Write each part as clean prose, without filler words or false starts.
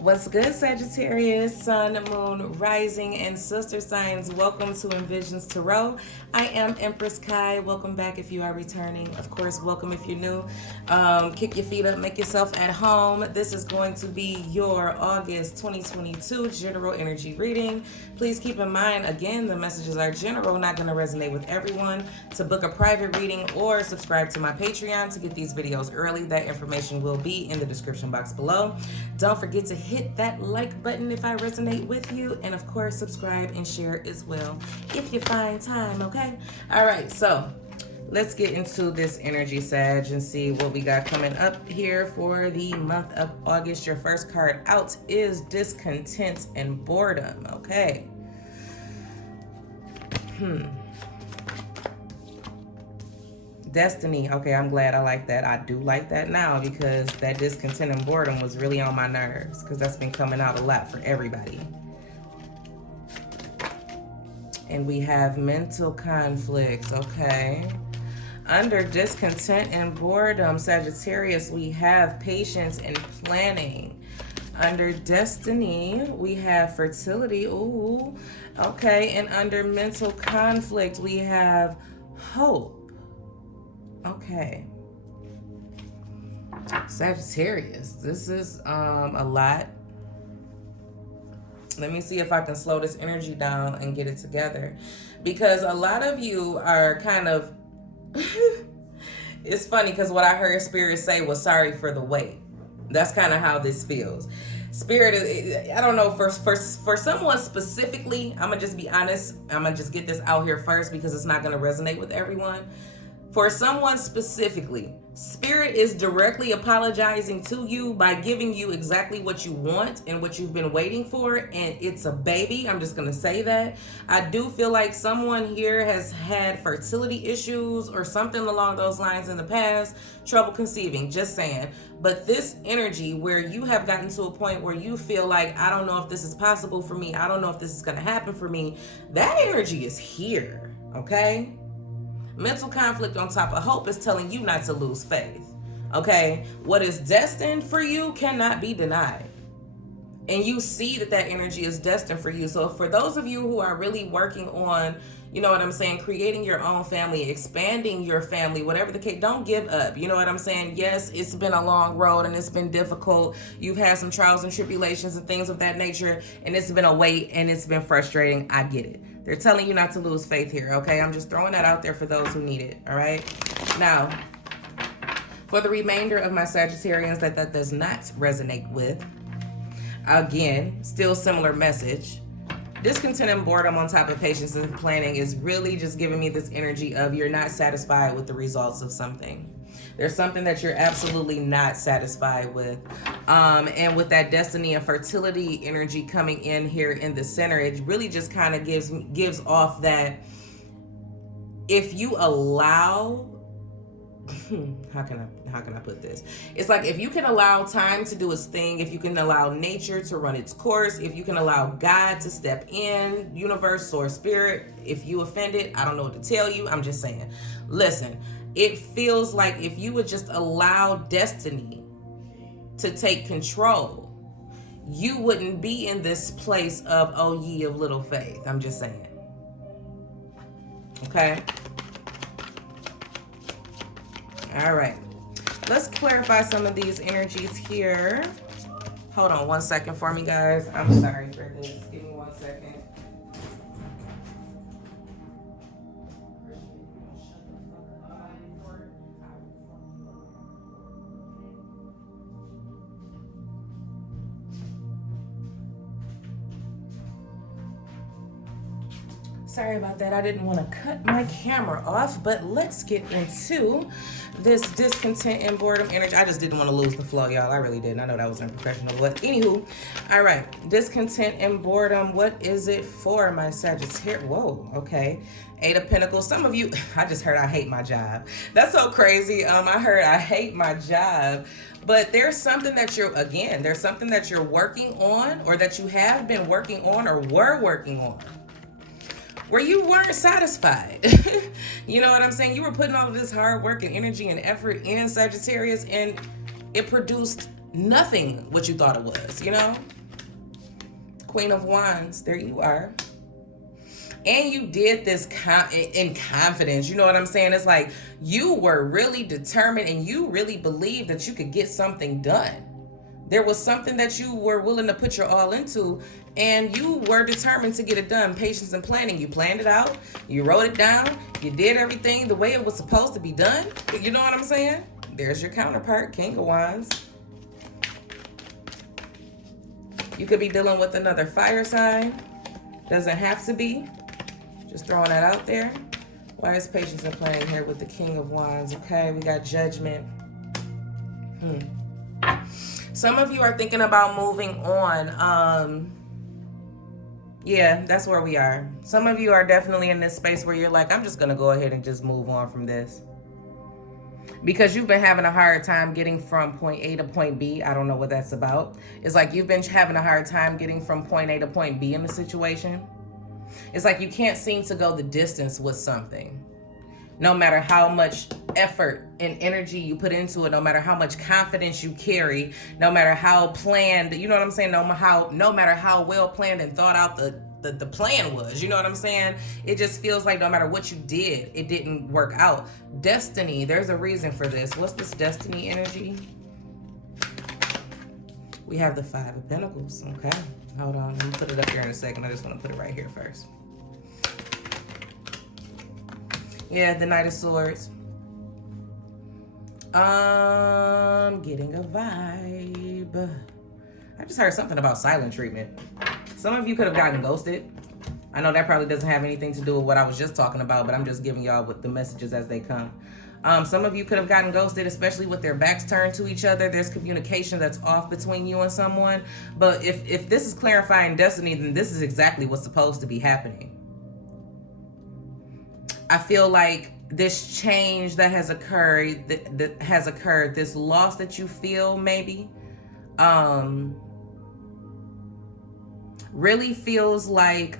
What's good, Sagittarius, Sun, Moon, Rising, and Sister Signs? Welcome to Envisions Tarot. I am Empress Kai. Welcome back if you are returning. Of course, welcome if you're new. Kick your feet up, make yourself at home. This is going to be your August 2022 general energy reading. Please keep in mind, again, the messages are general, not going to resonate with everyone. To book a private reading or subscribe to my Patreon to get these videos early, that information will be in the description box below. Don't forget to hit that like button if I resonate with you, and of course subscribe and share as well if you find time. Okay, all right, so let's get into this energy, Sag, and see what we got coming up here for the month of August. Your first card out is discontent and boredom. Okay. Destiny. Okay, I'm glad I like that. I do like that now because that discontent and boredom was really on my nerves because that's been coming out a lot for everybody. And we have mental conflicts. Okay. Under discontent and boredom, Sagittarius, we have patience and planning. Under destiny, we have fertility. Ooh, okay. And under mental conflict, we have hope. Okay. Sagittarius, this is a lot. Let me see if I can slow this energy down and get it together. Because a lot of you are kind of... It's funny because what I heard Spirit say was sorry for the wait. That's kind of how this feels. Spirit is, I don't know, for someone specifically, I'm going to just be honest. I'm going to just get this out here first because it's not going to resonate with everyone. For someone specifically, Spirit is directly apologizing to you by giving you exactly what you want and what you've been waiting for, and it's a baby. I'm just going to say that. I do feel like someone here has had fertility issues or something along those lines in the past, trouble conceiving, just saying. But this energy where you have gotten to a point where you feel like, I don't know if this is possible for me, I don't know if this is going to happen for me, that energy is here, okay? Mental conflict on top of hope is telling you not to lose faith. Okay? What is destined for you cannot be denied. And you see that energy is destined for you. So for those of you who are really working on, you know what I'm saying, creating your own family, expanding your family, whatever the case, don't give up. You know what I'm saying? Yes, it's been a long road and it's been difficult. You've had some trials and tribulations and things of that nature, and it's been a wait and it's been frustrating. I get it. They're telling you not to lose faith here, okay? I'm just throwing that out there for those who need it, all right? Now, for the remainder of my Sagittarians that does not resonate with, again, still similar message. Discontent and boredom on top of patience and planning is really just giving me this energy of you're not satisfied with the results of something. There's something that you're absolutely not satisfied with. And with that destiny and fertility energy coming in here in the center, it really just kind of gives off that if you allow... how can I put this? It's like if you can allow time to do its thing, if you can allow nature to run its course, if you can allow God to step in, universe or spirit, if you offended, I don't know what to tell you. I'm just saying. Listen, it feels like if you would just allow destiny to take control, you wouldn't be in this place of, oh, ye of little faith. I'm just saying. Okay? All right, let's clarify some of these energies here. Hold on 1 second for me, guys. I'm sorry for this. Give me 1 second. Sorry about that. I didn't want to cut my camera off, but let's get into this discontent and boredom energy. I just didn't want to lose the flow, y'all. I really didn't. I know that was unprofessional, but anywho, all right. Discontent and boredom. What is it for, my Sagittarius? Whoa, okay. 8 of Pentacles. Some of you, I just heard I hate my job. That's so crazy. I heard I hate my job. But there's something that there's something that you're working on, or that you have been working on or were working on, where you weren't satisfied. You know what I'm saying? You were putting all of this hard work and energy and effort in, Sagittarius, and it produced nothing what you thought it was, you know? Queen of Wands, there you are. And you did this in confidence. You know what I'm saying? It's like you were really determined and you really believed that you could get something done. There was something that you were willing to put your all into, and you were determined to get it done. Patience and planning. You planned it out. You wrote it down. You did everything the way it was supposed to be done. You know what I'm saying? There's your counterpart, King of Wands. You could be dealing with another fire sign. Doesn't have to be. Just throwing that out there. Why is patience and planning here with the King of Wands? Okay, we got judgment. Some of you are thinking about moving on. Yeah, that's where we are. Some of you are definitely in this space where you're like, I'm just going to go ahead and just move on from this. Because you've been having a hard time getting from point A to point B. I don't know what that's about. It's like you've been having a hard time getting from point A to point B in the situation. It's like you can't seem to go the distance with something. No matter how much effort and energy you put into it, no matter how much confidence you carry, no matter how planned, you know what I'm saying? No matter how well planned and thought out the plan was, you know what I'm saying? It just feels like no matter what you did, it didn't work out. Destiny, there's a reason for this. What's this destiny energy? We have the Five of Pentacles, okay? Hold on, let me put it up here in a second. I just want to put it right here first. Yeah, the Knight of Swords. Getting a vibe. I just heard something about silent treatment. Some of you could have gotten ghosted. I know that probably doesn't have anything to do with what I was just talking about, but I'm just giving y'all with the messages as they come. Some of you could have gotten ghosted, especially with their backs turned to each other. There's communication that's off between you and someone. But if this is clarifying destiny, then this is exactly what's supposed to be happening. I feel like this change that has occurred, this loss that you feel maybe, really feels like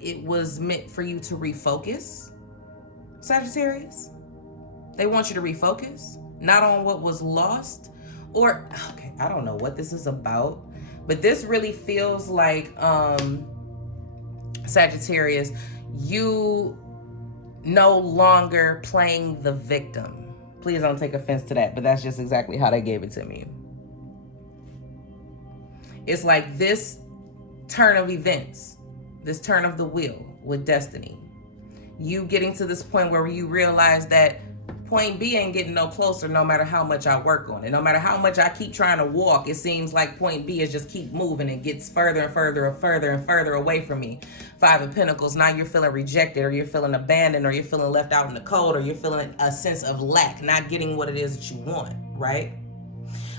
it was meant for you to refocus, Sagittarius. They want you to refocus, not on what was lost, or, okay, I don't know what this is about, but this really feels like, Sagittarius, you no longer playing the victim. Please don't take offense to that, but that's just exactly how they gave it to me. It's like this turn of events, this turn of the wheel with destiny. You getting to this point where you realize that point B ain't getting no closer no matter how much I work on it. No matter how much I keep trying to walk, it seems like point B is just keep moving. It gets further and further and further and further away from me. Five of Pentacles, now you're feeling rejected, or you're feeling abandoned, or you're feeling left out in the cold, or you're feeling a sense of lack, not getting what it is that you want, right?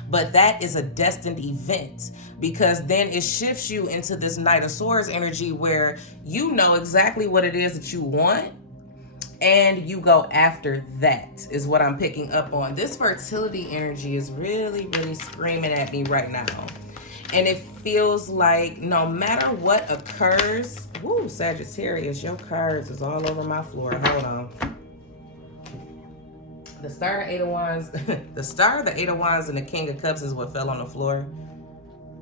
But that is a destined event, because then it shifts you into this Knight of Swords energy where you know exactly what it is that you want, and you go after that, is what I'm picking up on. This fertility energy is really, really screaming at me right now. And it feels like no matter what occurs, woo, Sagittarius, your cards is all over my floor. Hold on. The Star, Eight of Wands, the Star, the Eight of Wands, and the King of Cups is what fell on the floor.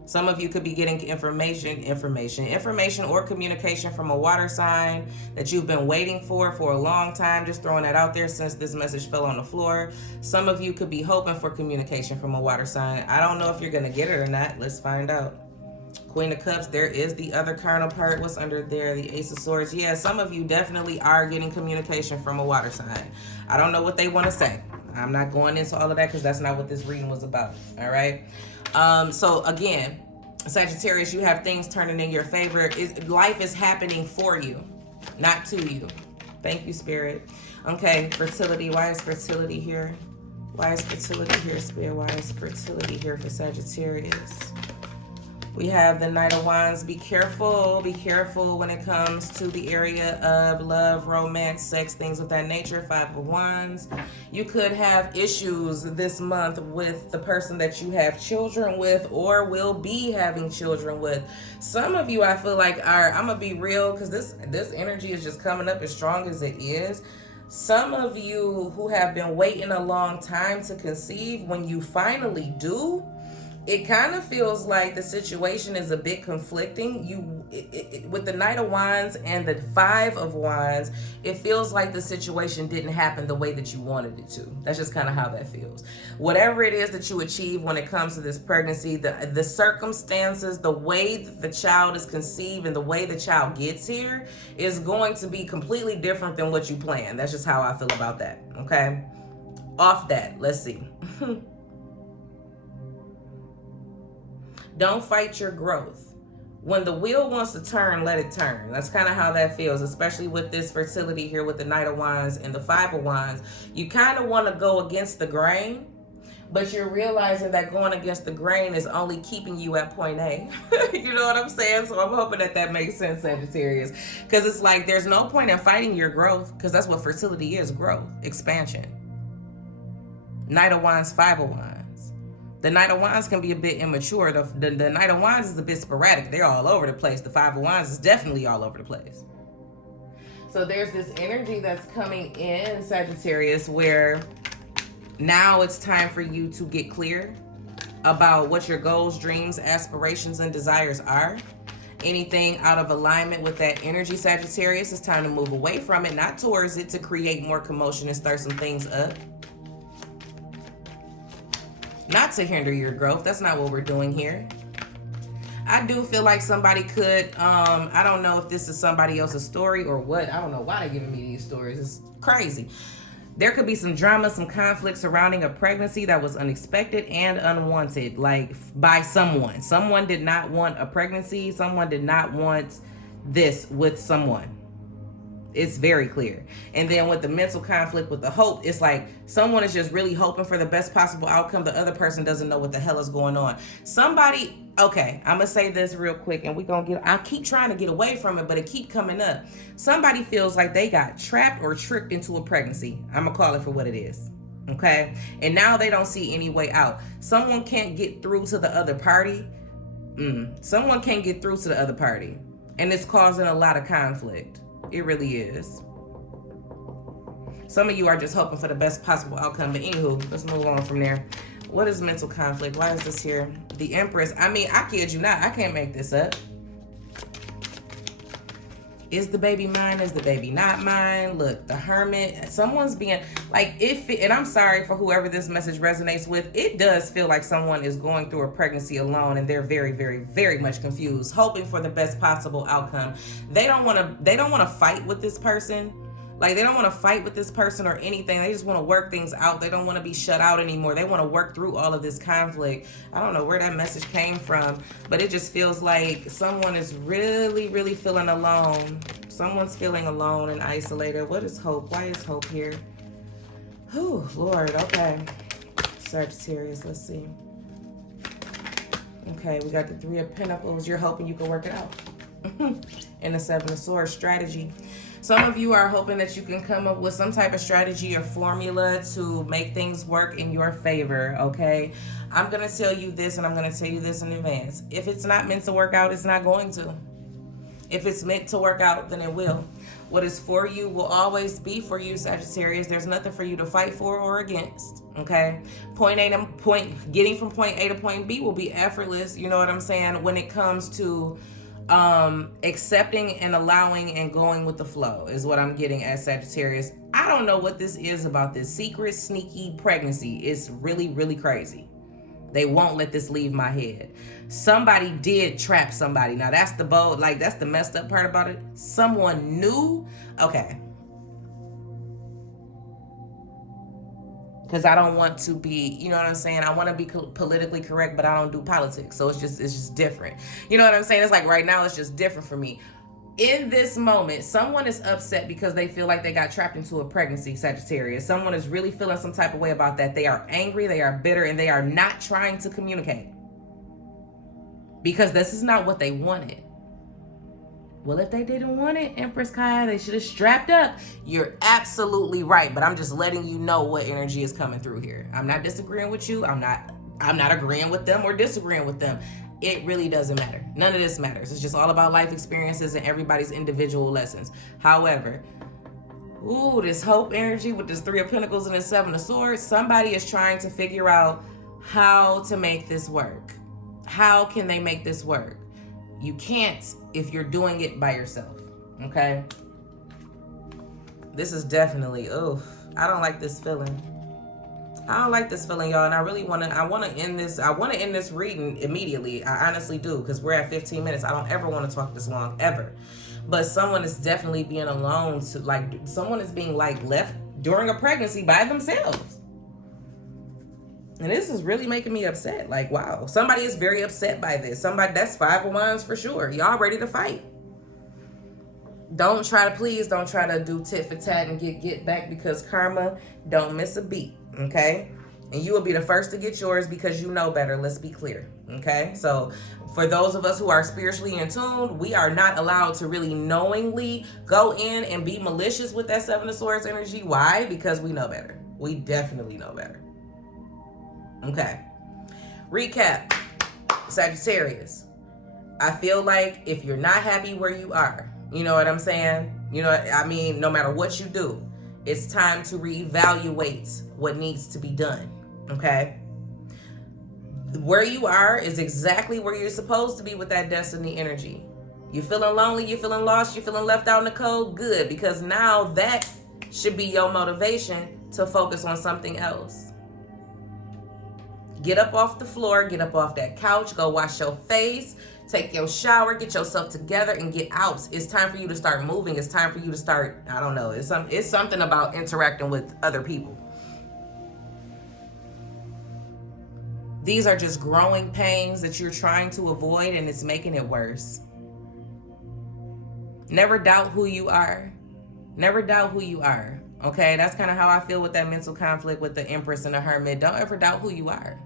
Some of you could be getting information or communication from a water sign that you've been waiting for a long time. Just throwing that out there since this message fell on the floor. Some of you could be hoping for communication from a water sign. I don't know if you're going to get it or not. Let's find out. Queen of Cups, there is the other counterpart. What's under there? The Ace of Swords. Yeah, some of you definitely are getting communication from a water sign. I don't know what they want to say. I'm not going into all of that because that's not what this reading was about. All right. So again, Sagittarius, you have things turning in your favor. Life is happening for you, not to you. Thank you, Spirit. Okay, fertility. Why is fertility here? Why is fertility here, Spirit? Why is fertility here for Sagittarius? We have the Knight of Wands. Be careful when it comes to the area of love, romance, sex, things of that nature. Five of Wands. You could have issues this month with the person that you have children with or will be having children with. Some of you, I feel like, I'm going to be real because this energy is just coming up as strong as it is. Some of you who have been waiting a long time to conceive, when you finally do, it kind of feels like the situation is a bit conflicting. With the Knight of Wands and the Five of Wands, it feels like the situation didn't happen the way that you wanted it to. That's just kind of how that feels. Whatever it is that you achieve when it comes to this pregnancy, the circumstances, the way that the child is conceived and the way the child gets here is going to be completely different than what you planned. That's just how I feel about that, okay? Off that, let's see. Don't fight your growth. When the wheel wants to turn, let it turn. That's kind of how that feels, especially with this fertility here with the Knight of Wands and the Five of Wands. You kind of want to go against the grain, but you're realizing that going against the grain is only keeping you at point A. You know what I'm saying? So I'm hoping that that makes sense, Sagittarius. Because it's like there's no point in fighting your growth, because that's what fertility is, growth, expansion. Knight of Wands, Five of Wands. The Knight of Wands can be a bit immature. The Knight of Wands is a bit sporadic. They're all over the place. The Five of Wands is definitely all over the place. So there's this energy that's coming in, Sagittarius, where now it's time for you to get clear about what your goals, dreams, aspirations, and desires are. Anything out of alignment with that energy, Sagittarius, it's time to move away from it, not towards it, to create more commotion and stir some things up. Not to hinder your growth. That's not what we're doing here. I do feel like somebody could, I don't know if this is somebody else's story or what. I don't know why they're giving me these stories. It's crazy. There could be some drama, some conflict surrounding a pregnancy that was unexpected and unwanted, like by someone. Someone did not want a pregnancy. Someone did not want this with someone. It's very clear. And then with the mental conflict, with the hope, it's like someone is just really hoping for the best possible outcome. The other person doesn't know what the hell is going on. Somebody, okay, I'm going to say this real quick and I keep trying to get away from it, but it keep coming up. Somebody feels like they got trapped or tricked into a pregnancy. I'm going to call it for what it is. Okay. And now they don't see any way out. Someone can't get through to the other party. Someone can't get through to the other party. And it's causing a lot of conflict. It really is. Some of you are just hoping for the best possible outcome. But anywho, let's move on from there. What is mental conflict? Why is this here? The Empress. I mean, I kid you not. I can't make this up. Is the baby mine? Is the baby not mine? Look, the Hermit. Someone's being like, and I'm sorry for whoever this message resonates with. It does feel like someone is going through a pregnancy alone, and they're very, very, very much confused, hoping for the best possible outcome. They don't want to fight with this person. Like, they don't want to fight with this person or anything. They just want to work things out. They don't want to be shut out anymore. They want to work through all of this conflict. I don't know where that message came from, but it just feels like someone is really, really feeling alone. Someone's feeling alone and isolated. What is hope? Why is hope here? Oh, Lord. Okay. Sagittarius, let's see. Okay, we got the Three of Pentacles. You're hoping you can work it out. And the Seven of Swords, strategy. Some of you are hoping that you can come up with some type of strategy or formula to make things work in your favor, okay? I'm going to tell you this, and I'm going to tell you this in advance. If it's not meant to work out, it's not going to. If it's meant to work out, then it will. What is for you will always be for you, Sagittarius. There's nothing for you to fight for or against, okay? Getting from point A to point B will be effortless, you know what I'm saying, when it comes to accepting and allowing and going with the flow is what I'm getting at, Sagittarius. I don't know what this is about this secret, sneaky pregnancy. It's really, really crazy. They won't let this leave my head. Somebody did trap somebody. Now that's the bold, like that's the messed up part about it. Someone knew. Okay. Because I don't want to be, you know what I'm saying? I want to be politically correct, but I don't do politics. So it's just different. You know what I'm saying? It's like right now, it's just different for me. In this moment, someone is upset because they feel like they got trapped into a pregnancy, Sagittarius. Someone is really feeling some type of way about that. They are angry, they are bitter, and they are not trying to communicate. Because this is not what they wanted. Well, if they didn't want it, Empress Kai, they should have strapped up. You're absolutely right, but I'm just letting you know what energy is coming through here. I'm not disagreeing with you. I'm not agreeing with them or disagreeing with them. It really doesn't matter. None of this matters. It's just all about life experiences and everybody's individual lessons. However, Ooh, this hope energy with this Three of Pentacles and this Seven of Swords. Somebody is trying to figure out how to make this work. How can they make this work? You can't if you're doing it by yourself, okay? This is definitely, I don't like this feeling. I don't like this feeling, y'all, and I really want to end this reading immediately. I honestly do, because we're at 15 minutes. I don't ever want to talk this long, ever. But someone is definitely being alone, someone is being left during a pregnancy by themselves. And this is really making me upset. Like, wow, somebody is very upset by this. That's Five of Wands for sure. Y'all ready to fight. Please don't try to do tit for tat and get back, because karma don't miss a beat, okay? And you will be the first to get yours because you know better. Let's be clear, okay? So for those of us who are spiritually in tune, we are not allowed to really knowingly go in and be malicious with that Seven of Swords energy. Why? Because we know better. We definitely know better. Okay. Recap. Sagittarius. I feel like if you're not happy where you are, you know what I'm saying? You know what I mean? No matter what you do, it's time to reevaluate what needs to be done. Okay? Where you are is exactly where you're supposed to be with that destiny energy. You feeling lonely, you feeling lost, you feeling left out in the cold? Good, because now that should be your motivation to focus on something else. Get up off the floor, get up off that couch, go wash your face, take your shower, get yourself together, and get out. It's time for you to start moving. It's time for you to start, I don't know, it's something about interacting with other people. These are just growing pains that you're trying to avoid, and it's making it worse. Never doubt who you are. Never doubt who you are. Okay, that's kind of how I feel with that mental conflict with the Empress and the Hermit. Don't ever doubt who you are.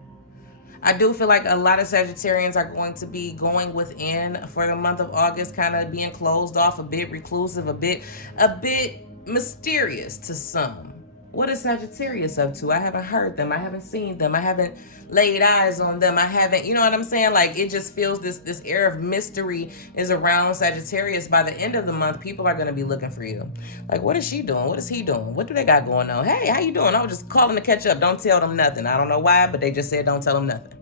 I do feel like a lot of Sagittarians are going to be going within for the month of August, kind of being closed off, a bit reclusive, a bit mysterious to some. What is Sagittarius up to? I haven't heard them. I haven't seen them. I haven't laid eyes on them. I haven't, you know what I'm saying? Like, it just feels this air of mystery is around Sagittarius. By the end of the month, people are going to be looking for you. Like, what is she doing? What is he doing? What do they got going on? Hey, how you doing? I was just calling to catch up. Don't tell them nothing. I don't know why, but they just said don't tell them nothing.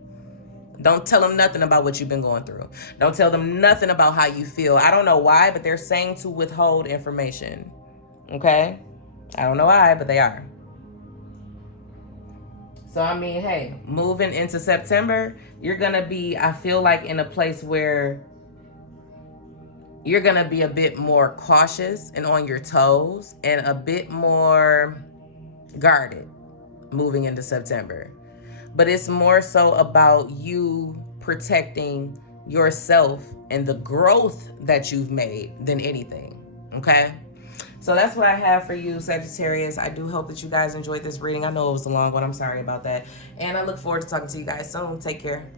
Don't tell them nothing about what you've been going through. Don't tell them nothing about how you feel. I don't know why, but they're saying to withhold information. Okay? I don't know why, but they are. So, I mean, hey, moving into September, you're going to be, I feel like, in a place where you're going to be a bit more cautious and on your toes and a bit more guarded moving into September. But it's more so about you protecting yourself and the growth that you've made than anything, okay? So that's what I have for you, Sagittarius. I do hope that you guys enjoyed this reading. I know it was a long one. I'm sorry about that. And I look forward to talking to you guys soon. Take care.